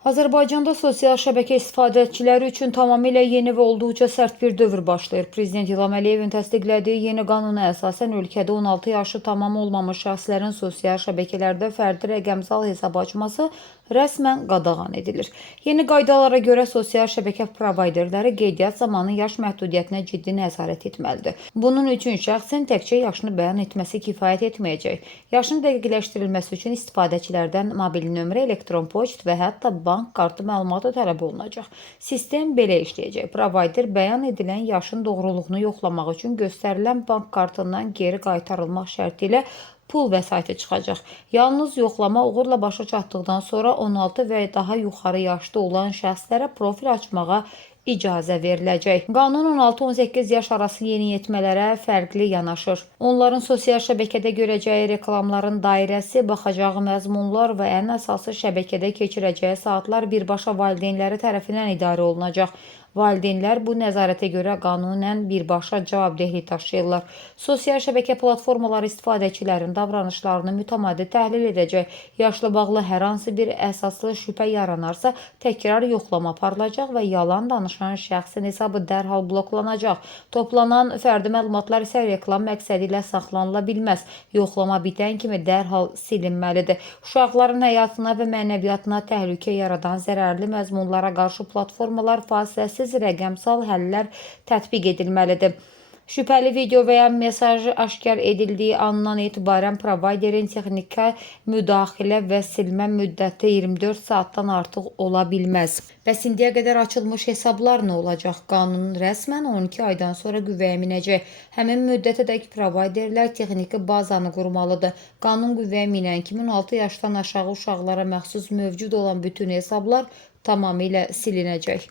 Azərbaycanda sosial şəbəkə istifadəçiləri üçün tamamilə yeni və olduqca sərt bir dövr başlayır. Prezident İlham Əliyevin təsdiqlədiyi yeni qanuna əsasən ölkədə 16 yaşı tamam olmamış şəxslərin sosial şəbəkələrdə fərdi rəqəmsal hesab açması rəsmən qadağan edilir. Yeni qaydalara görə sosial şəbəkə provayderləri qeydiyyat zamanı yaş məhdudiyyətinə ciddi nəzarət etməlidir. Bunun üçün şəxsin təkcə yaşını bəyan etməsi kifayət etməyəcək. Yaşın dəqiqləşdirilməsi üçün istifadəçilərdən mobil nömrə, elektron poçt və hətta bank kartı məlumatı tələb olunacaq. Sistem belə işləyəcək. Provayder bəyan edilən yaşın doğruluğunu yoxlamaq üçün göstərilən bank kartından geri qaytarılmaq şərti ilə pul vəsaiti çıxacaq. Yalnız yoxlama uğurla başa çatdıqdan sonra 16 və daha yuxarı yaşda olan şəxslərə profil açmağa icazə veriləcək. Qanun 16-18 yaş arası yeniyetmələrə fərqli yanaşır. Onların sosial şəbəkədə görəcəyi reklamların dairəsi, baxacağı məzmunlar və ən əsası şəbəkədə keçirəcəyi saatlar birbaşa valideynləri tərəfindən idarə olunacaq. Valideynlər bu nəzarətə görə qanunən birbaşa cavabdehlik daşıyırlar. Sosial şəbəkə platformaları istifadəçilərin davranışlarını mütəmadi təhlil edəcək. Yaşla bağlı hər hansı bir əsaslı şübhə yaranarsa, təkrar yoxlama aparılacaq və yalan danışan şəxsin hesabı dərhal bloklanacaq. Toplanan fərdi məlumatlar isə reklam məqsədi ilə saxlanıla bilməz. Yoxlama bitən kimi dərhal silinməlidir. Uşaqların həyatına və mənəviyyatına təhlükə yaradan zərərli məzmunlara qarşı platformalar fasiləsiz rəqəmsal həllər tətbiq edilməlidir. Şübhəli video və ya mesajı aşkar edildiyi andan etibarən provayderin texniki müdaxilə və silmə müddəti 24 saatdan artıq ola bilməz. Bəs indiyə qədər açılmış hesablar nə olacaq? Qanun rəsmən 12 aydan sonra qüvvəyə minəcək. Həmin müddətədək provayderlər texniki bazanı qurmalıdır. Qanun qüvvəyə minən 2016 yaşdan aşağı uşaqlara məxsus mövcud olan bütün hesablar tamamilə silinəcək.